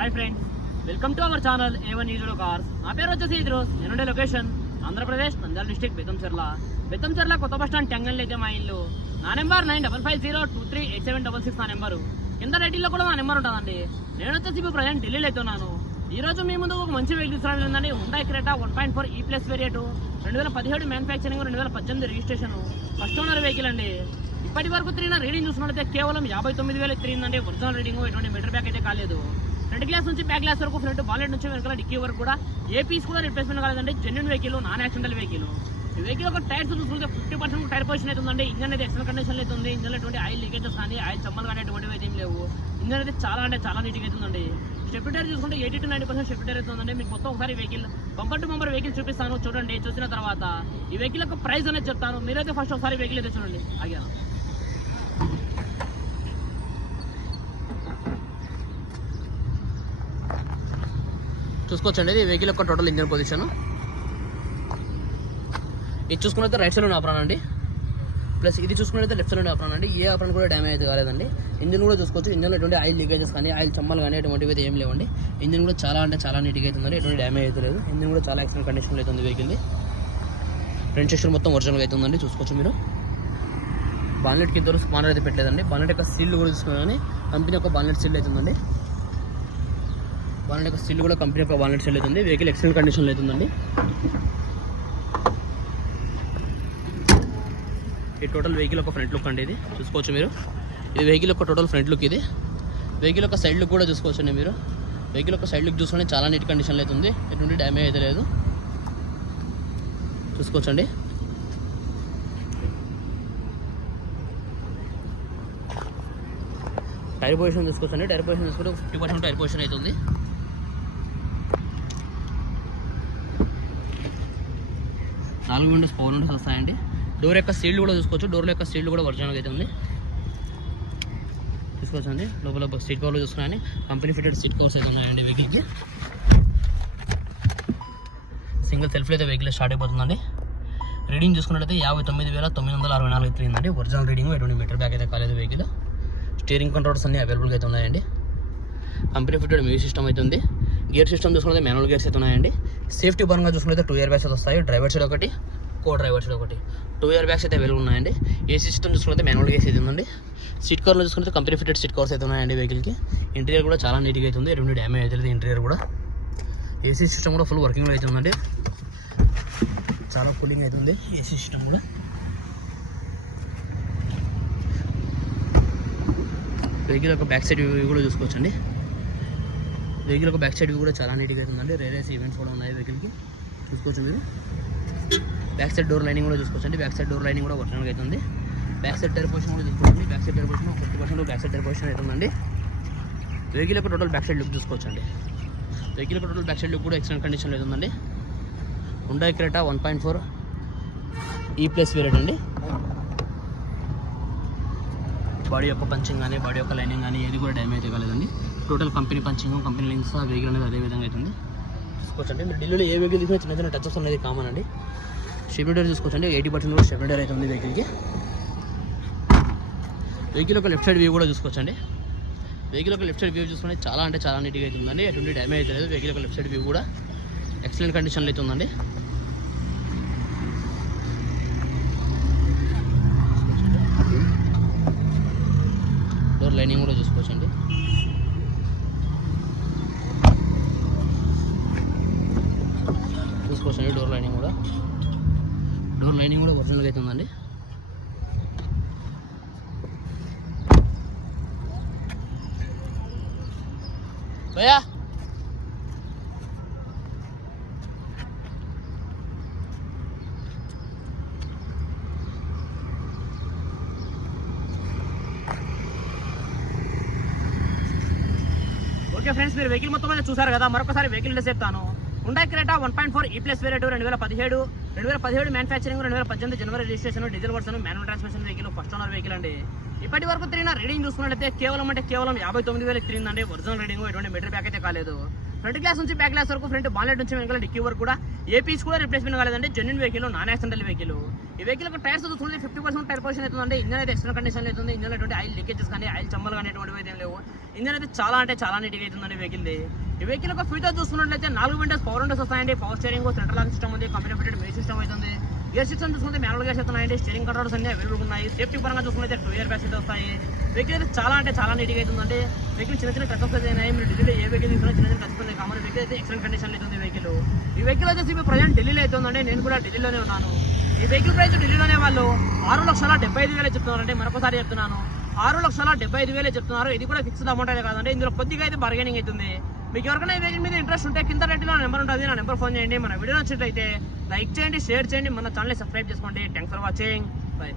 Hi friends welcome to our channel A one used cars నా పేరు వచ్చేసి ఇద్రోస్. నేనుండే లొకేషన్ ఆంధ్రప్రదేశ్ నంద్యాల డిస్టిక్ బెత్తంచెర్ల బెత్తంచెర్ల కొత్త బస్ స్టాండ్ టెంగల్ అయితే మా ఇల్లు. నా number nine double five zero two three eight seven double six నా నెంబరు కింద రైటింగ్లో కూడా మా నెంబర్ ఉంటుందండి. నేను వచ్చేసి ఇప్పుడు ప్రజెంట్ ఢిల్లీలో అవుతున్నాను ఈ రోజు మీ ముందు ఒక మంచి వెహికల్ తీసుకురావడం ఉందండి. Hyundai Creta one point four E plus variant రెండు వేల పదిహేడు మ్యానుఫ్యాక్చరింగ్ రెండు వేల పద్దెనిమిది రిజిస్ట్రేషన్ ఫస్ట్ ఓనర్ వెహికల్ అండి. ఇప్పటి వరకు తిరిగిన రీడింగ్ చూసుకున్నట్లయితే కేవలం యాభై తొమ్మిది వేలు తిరిగిందండి. ఒరిజినల్ రీడింగ్ ఎటువంటి మీటర్ బ్యాక్ అయితే కాలేదు. ఫ్రంట్ గ్లాస్ నుంచి బ్యాక్ గ్లాస్ వరకు ఫ్రంట్ బాలెట్ నుంచి వెనకాల డిక్కీ వరకు కూడా ఏ పీస్ కూడా రిప్లేస్మెంట్ కాలేదండి. Genuine vehicle non accidental vehicle vehicle ఒక టైర్స్ చూసుకుంటే ఫిఫ్టీ పర్సెంట్ టైర్ పొజిషన్ అయితే ఉందండి. ఇంజన్ అయితే ఎక్సల్ కండిషన్ అయితే ఉంది. ఇంజన్ ఎటువంటి ఆయిల్ లీకేజెస్ కానీ ఆయిల్ చమ్మలు కానీ ఎటువంటివి అయితే ఏం లేవు. ఇంజన్ అయితే చాలా అంటే చాలా నీట్గా అవుతుందండి ఉందండి. స్టెప్ టైర్ చూసుకుంటే eighty to ninety percent step tyre అయితే ఉందండి. మీకు మొత్తం ఒకసారి vehicle bumper to bumper vehicle చూపిస్తాను. చూడండి చూసిన తర్వాత ఈ వెహికల్ యొక్క ప్రైస్ అనేది చెప్తాను. మీరైతే ఫస్ట్ ఒకసారి వెహికల్ అయితే చూడండి. ఆగాను. చూసుకోవచ్చండి. ఇది వెహికల్ యొక్క టోటల్ ఇంజన్ పొజిషన్ ఇది చూసుకున్నైతే రైట్ సైడ్ ఉన్న ఆపరాన్ అండి ప్లస్ ఇది చూసుకున్నైతే లెఫ్ట్ సైడ్ ఉన్న ఆపరాన్ అండి ఏ ఆపరాన్ కూడా డ్యామేజ్ అయితే కాలేదండి. ఇంజన్ కూడా చూసుకోవచ్చు. ఇంజన్లో ఎటువంటి ఆయిల్ లీకేజెస్ కానీ ఆయిల్ చమ్మలు కానీ ఎటువంటివి అయితే ఏం లేవండి. ఇంజన్ కూడా చాలా అంటే చాలా నీట్గా అయితే ఎటువంటి డ్యామేజ్ అయితే లేదు. ఇంజన్ కూడా చాలా ఎక్సలెంట్ కండిషన్లో అయితే ఉంది వెహికల్ది ఫ్రంట్ సెక్షన్ మొత్తం ఒరిజినల్గా అవుతుందండి చూసుకోవచ్చు మీరు. బాన్లెట్కి ఇద్దరు స్పానర్ అయితే పెట్టలేదండి. బాన్లెట్ యొక్క సీల్ కూడా చూసుకుని కంపెనీ యొక్క బాన్లెట్ సీల్ అవుతుందండి ఉందండి యొక్క స్టిల్ కూడా కంపెనీ యొక్క బాన్లెట్ స్టిల్ అవుతుంది. వెహికల్ ఎక్సలెంట్ కండిషన్లో అవుతుందండి. ఈ టోటల్ వెహికల్ ఒక ఫ్రంట్ లుక్ అండి ఇది. చూసుకోవచ్చు మీరు. ఇది వెహికల్ యొక్క టోటల్ ఫ్రంట్ లుక్ ఇది. వెహికల్ యొక్క సైడ్ లుక్ కూడా చూసుకోవచ్చండి మీరు. వెహికల్ యొక్క సైడ్ లుక్ చూసుకుంటే చాలా నీట్ కండిషన్లో అవుతుంది. ఎటువంటి డ్యామేజ్ అయితే లేదు. చూసుకోవచ్చండి. టైర్ పొజిషన్ చూసుకోవచ్చండి. టైర్ పొజిషన్ చూసుకుంటే ఫిఫ్టీ పర్సెంట్ టైర్ పొజిషన్ అవుతుంది. నాలుగు విండోస్ పవర్ విండోస్ వస్తాయండి. డోర్ యొక్క సీల్డ్ కూడా చూసుకోవచ్చు. డోర్ యొక్క సీల్డ్ కూడా ఒరిజినల్ అయితే ఉంది. చూసుకోవచ్చండి. లోపల సీట్ కవర్లు చూసుకున్నాయని కంపెనీ ఫిటెడ్ సీట్ కవర్స్ అయితే ఉన్నాయండి వెహికల్కి సింగిల్ సెల్ఫ్లో అయితే వెహికల్ స్టార్ట్ అయిపోతుందండి. రీడింగ్ చూసుకున్నట్లయితే యాభై తొమ్మిది వేల తొమ్మిది వందల అరవై నాలుగు తిరిగిందండి ఒరిజినల్ రీడింగ్ ఎటువంటి మీటర్ బ్యాక్ అయితే కాలేదు వెహికల్ స్టీరింగ్ కంట్రోల్స్ అన్ని అవైలబుల్గా అయితే ఉన్నాయండి. కంపెనీ ఫిటెడ్ మ్యూజిక్ సిస్టమ్ అయితే ఉంది. గేర్ సిస్టమ్ చూసుకుంటే మాన్యువల్ గేర్స్ అయితే ఉన్నాయండి. సేఫ్టీ పరంగా చూసుకుంటే టూ ఇయర్ బ్యాగ్స్ అయితే వస్తాయి. డ్రైవర్ సైడ్ ఒకటి కో డ్రైవర్ సైడ్ ఒకటి. టూ ఇయర్ బ్యాగ్స్ అయితే అవైలబుల్ ఉన్నాయండి. ఏ సిస్టమ్ చూసుకుంటే మాన్యువల్ గేర్స్ అయితే ఉందండి. సీట్ కవర్లో చూసుకుంటే కంపెనీ ఫిటెడ్ సీట్ కవర్స్ అయితే ఉన్నాయండి వెహికల్కి ఇంటీరియర్ కూడా చాలా నీట్గా అయితే ఉంది. ఎటువంటి డ్యామేజ్ అయితే ఇంటీరియర్ కూడా. ఏసీ సిస్టమ్ కూడా ఫుల్ వర్కింగ్లో అయితే ఉందండి. చాలా కూలింగ్ అవుతుంది ఏసీ సిస్టమ్ కూడా. వెహికల్ యొక్క బ్యాక్ సైడ్ వ్యూ కూడా చూసుకోవచ్చండి. వెహికల్ ఒక బ్యాక్ సైడ్ కూడా చాలా నీట్గా ఉందండి. రేరేస్ ఈవెంట్స్ కూడా ఉన్నాయి వెహికల్కి. చూసుకోవచ్చు మీరు. బ్యాక్ సైడ్ డోర్ లైనింగ్ కూడా చూసుకోవచ్చండి బ్యాక్ సైడ్ డోర్ లైనింగ్ కూడా ఒరిజినల్గా అవుతుంది బ్యాక్ సైడ్ టైర్ పొజిషన్ కూడా చూసుకోండి. Back side tyre position fifty percent back side tyre position అవుతుందండి వెహికల్ యొక్క టోటల్ బ్యాక్ సైడ్ లుక్ చూసుకోవచ్చండి వెహికల్ యొక్క టోటల్ బ్యాక్ సైడ్ లుక్ కూడా ఎక్సలెంట్ కండిషన్లో అవుతుందండి Hyundai Creta one point four E plus variant అండి. బాడీ యొక్క పంచింగ్ కానీ బాడీ యొక్క లైనింగ్ కానీ ఏది కూడా డ్యామేజ్ కాలేదండి. Total company punching company links ఆ వెహికల్ అనేది అదే విధంగా అవుతుంది చూసుకోవచ్చండి. మీరు ఢిల్లీలో ఏ వెహికల్ తీసుకున్నా చిన్న చిన్న టచ్అప్స్ అనేది కామన్ అండి. స్టెబిలిటర్ చూసుకోవచ్చండి. ఎయిటీ పర్సెంట్ కూడా స్టెబిలిటర్ అయితే ఉంది వెహికల్కి వెహికల్ ఒక లెఫ్ట్ సైడ్ వ్యూ కూడా చూసుకోవచ్చండి. వెహికల్ ఒక లెఫ్ట్ సైడ్ వ్యూ చూసుకుంటే చాలా అంటే చాలా నీట్గా అయితే ఉందండి. ఎటువంటి డ్యామేజ్ అయితే లేదు. వెహికల్ ఒక లెఫ్ట్ సైడ్ వ్యూ కూడా ఎక్సలెంట్ కండిషన్లో అయితే ఉందండి డోర్ లైనింగ్ కూడా చూసుకోవచ్చండి చూసుకోవచ్చండి డోర్ లైనింగ్ కూడా. డోర్ లైనింగ్ కూడా ఒరిజినల్గా అయితే ఉందండి. ఓకే ఫ్రెండ్స్ మీరు వెహికల్ మొత్తం మీద చూసారు కదా మరొకసారి వెహికల్ డీటెయిల్స్ చెప్తాను. Hyundai Creta one point four E plus variant రెండు వేల పదిహేడు రెండు వేల పదిహేడు మ్యానుఫ్యాక్చరింగ్ రెండు వేల పద్దెనిమిది జనవరి registration diesel version manual transmission vehicle first owner vehicle అండి. ఇప్పటి వరకు తిరిగిన రీడింగ్ చూసుకున్నట్లయితే కేవలం అంటే కేవలం యాభై తొమ్మిది వేలకు తిరిగిందండి. ఒరిజినల్ రీడింగ్ ఎటువంటి మీటర్ బ్యాక్ అయితే కాలేదు. ఫ్రంట్ గ్లాస్ నుంచి బ్యాక్ గ్లాస్ వరకు ఫ్రంట్ బాలెట్ నుంచి వెనకాల డిక్కీ వరకు కూడా ఏ పీస్ కూడా రిప్లేస్మెంట్ కాలేదండి. Genuine vehicle non accidental vehicle ఈ వెహికల్ టైర్స్ చూసుకుంటే ఫిఫ్టీ పర్సెంట్ టైర్ పొజిషన్ అవుతుంది ఇంజన్ అయితే ఎక్స్ట్రా కండిషన్ అవుతుంది ఇంజన్ ఎటువంటి ఆయిల్ లీకేజెస్ కానీ ఆయిల్ చంబలు కానీ ఎటువంటివి అయితే లేవు. ఇంజన్ అయితే చాలా అంటే చాలా నీట్గా అవుతుందండి వెహికల్ ఈ వెహికల్ యొక్క ఫీచర్ చూసుకున్నట్లయితే నాలుగు విండోస్ పవర్ విండోస్ వస్తాయండి. Power steering central lock system ఉంది కంపెనీ ఫిటెడ్ మ్యూజిక్ సిస్టమ్ అవుతుంది. ఇయర్ సిస్టమ్ చూసుకుంటే మ్యానువల్గా చేస్తున్నాయండి స్టీరింగ్ కంట్రోల్స్ అన్ని అవైలబుల్ ఉన్నాయి. సేఫ్టీ పరంగా చూసుకుంటే టూ ఇయర్ బ్యాగ్స్ అయితే వస్తాయి. వెహికల్ అయితే చాలా అంటే చాలా నీట్గా అవుతుందండి వెహికల్ చిన్న చిన్న టచ్ అయితే అయినాయి. మీరు ఢిల్లీలో ఏ వెహికల్ తీసుకున్నా చిన్న చిన్న టచ్ ఉన్నాయి. కామన్ వెహికల్ అయితే ఎక్సలెంట్ కండిషన్ అవుతుంది వెహికల్ ఈ వెహికల్ వచ్చేసి ఇప్పుడు ప్రజెంట్ ఢిల్లీలో అవుతుందండి నేను కూడా ఢిల్లీలోనే ఉన్నాను. ఈ వెహికల్ ప్రైస్ ఢిల్లీలోనే వాళ్ళు ఆరు లక్షల డెబ్బై ఐదు వేలే చెప్తున్నారంటే మరొకసారి చెప్తున్నాను. ఆరు లక్షల డెబ్బై ఐదు వేలే చెప్తున్నారు. ఇది కూడా ఫిక్స్డ్ అమౌంట్ అయితే కాదండి. ఇందులో కొద్దిగా అయితే బార్గెనింగ్ అవుతుంది మీకు ఎవరికైనా ఈ వెహికల్ మీద ఇంట్రెస్ట్ ఉంటే కింద రెడ్డిలో నెంబర్ ఉంటుంది. నా నెంబర్ ఫోన్ చేయండి. మన వీడియో నచ్చినట్లయితే లైక్ చేయండి షేర్ చేయండి. మన ఛానల్ సబ్స్క్రైబ్ చేసుకోండి. Thanks for watching bye